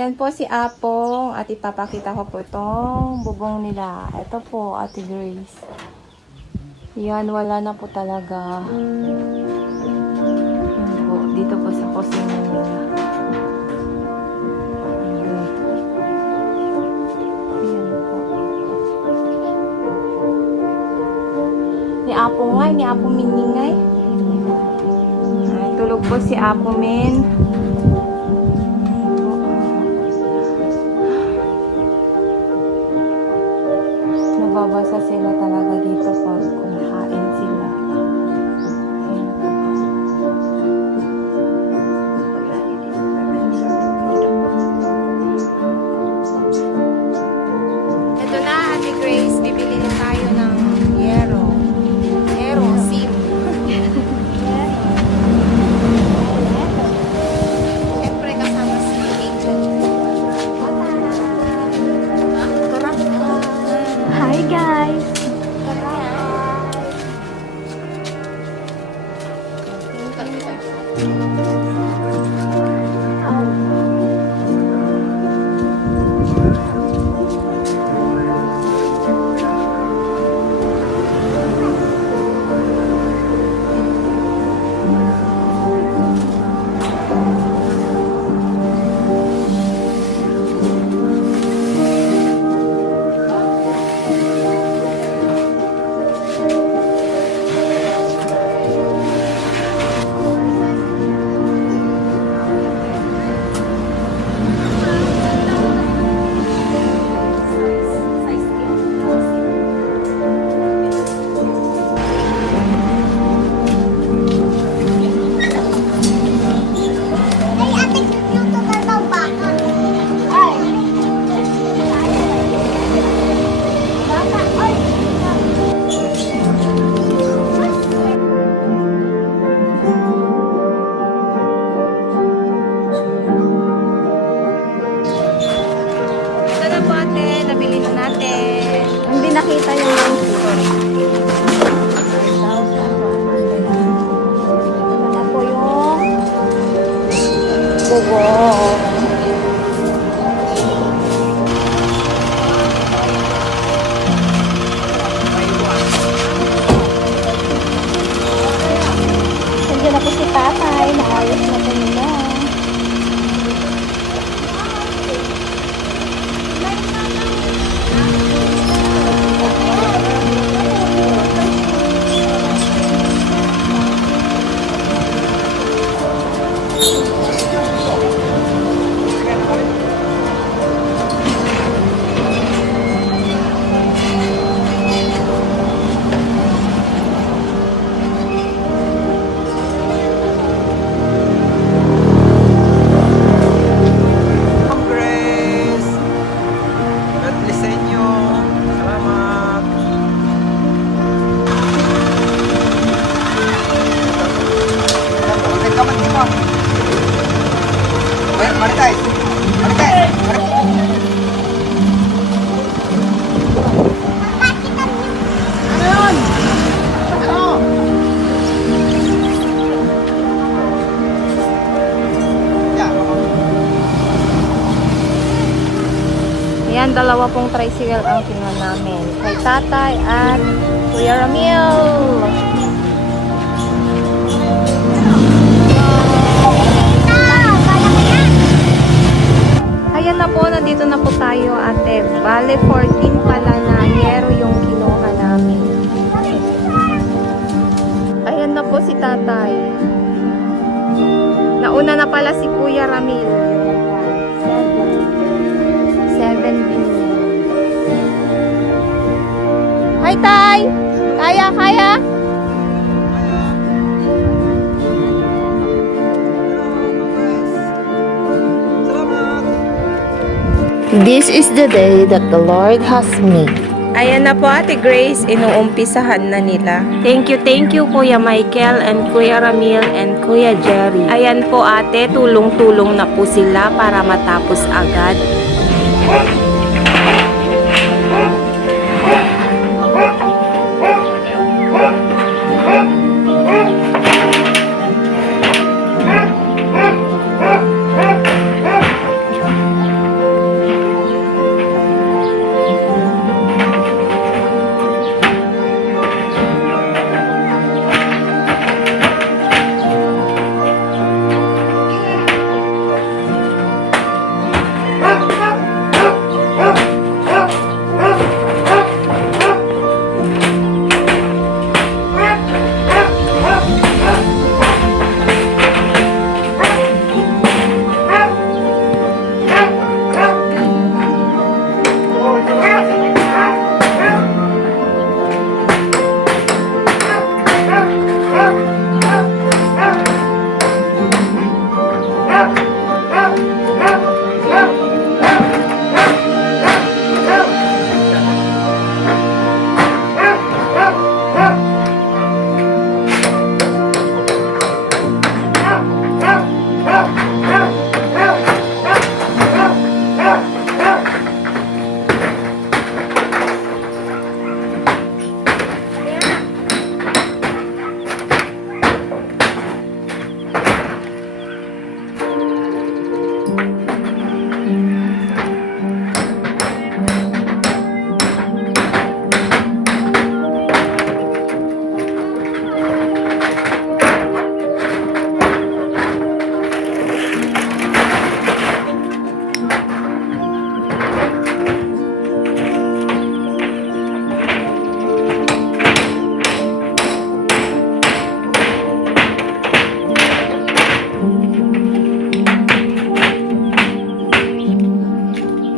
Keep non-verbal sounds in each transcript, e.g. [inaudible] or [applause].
Yan po si Apong at ipapakita ko po itong bubong nila. Ito po, Ate Grace. Yan, wala na po talaga. Yan po, dito po sa kusina nila. Ni Apo nga, ni Apo Miningay. Ay, tulog po si Apo Min. Nababasa sila talaga dito pag kumakain Hindi nakita yung Sorry. Tricycle ang kinuha namin. Kay tatay at Kuya Ramil. Ayan na po, nandito na po tayo ate. Bale, 14 pala na yero yung kinuha namin. Ayan na po si tatay. Nauna na pala si Kuya Ramil. 7 billion. Hi, Tay! Kaya, kaya? This is the day that the Lord has made. Ayan na po Ate Grace, inuumpisahan na nila. Thank you, thank you Kuya Michael and Kuya Ramil and Kuya Jerry. Ayan po ate, tulong-tulong na po sila para matapos agad.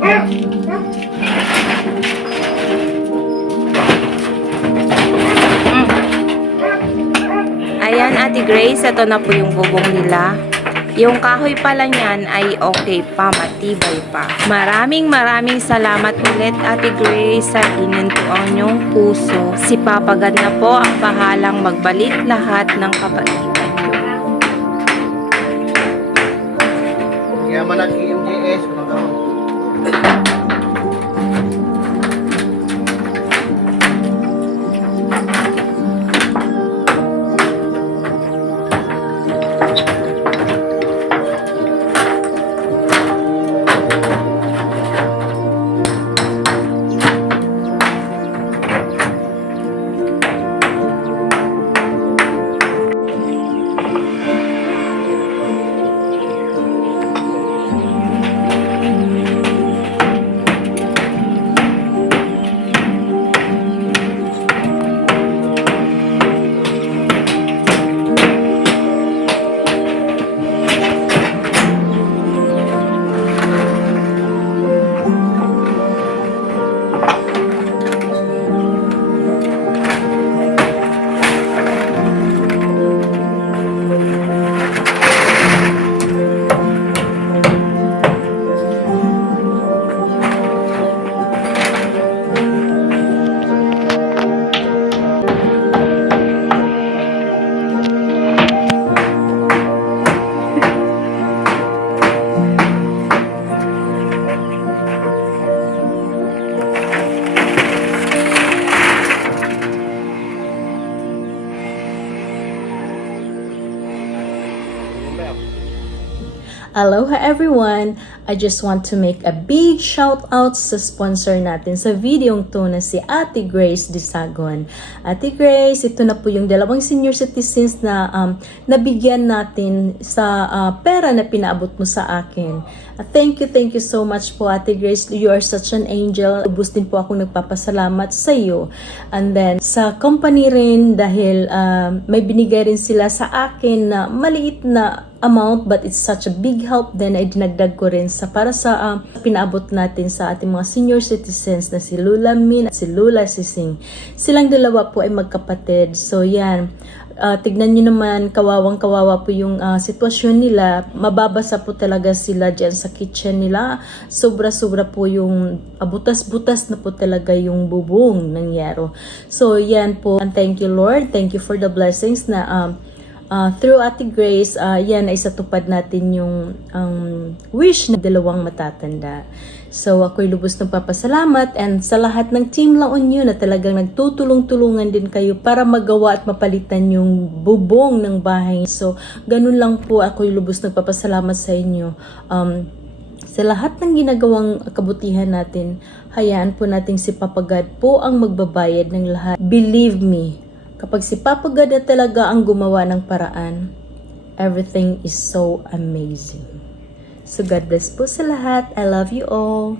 Ayan, Ate Grace, ito na po yung bubong nila. Yung kahoy pala niyan ay okay pa, matibay pa. Maraming maraming salamat ulit Ate Grace sa inintuan niyong puso. Si Papa God na po ang bahalang magbalik lahat ng kabaitan niyo. Yaman at KMJS, Thank [laughs] you. Aloha everyone! I just want to make a big shout out sa sponsor natin sa videong to na si Ate Grace Disagon. Ate Grace, ito na po yung dalawang senior citizens na um, nabigyan natin sa uh, pera na pinaabot mo sa akin. Uh, thank you, thank you so much po Ate Grace. You are such an angel. Lubos din po ako nagpapasalamat sa iyo. And then sa company rin dahil um, may binigay rin sila sa akin na maliit na amount but it's such a big help then ay dinagdag ko rin sa para sa um, pinaabot natin sa ating mga senior citizens na si Lula Min at si Lula Sising. Silang dalawa po ay magkapatid. So yan, Ah, tignan nyo naman, kawawang kawawa po yung ah, sitwasyon nila. Mababasa po talaga sila dyan sa kitchen nila. Sobra-sobra po yung ah, butas-butas na po talaga yung bubong ng yero. So, yan po. And thank you, Lord. Thank you for the blessings na um, ah, through Ate Grace, ah, yan ay satupad natin yung um, wish na dalawang matatanda. So, ako'y lubos ng papasalamat and sa lahat ng Team La Union na talagang nagtutulong-tulungan din kayo para magawa at mapalitan yung bubong ng bahay. So, ganun lang po ako'y lubos ng papasalamat sa inyo. Um, sa lahat ng ginagawang kabutihan natin, hayaan po nating si Papa God po ang magbabayad ng lahat. Believe me, kapag si Papa God na talaga ang gumawa ng paraan, everything is so amazing. So God bless po sa lahat. I love you all.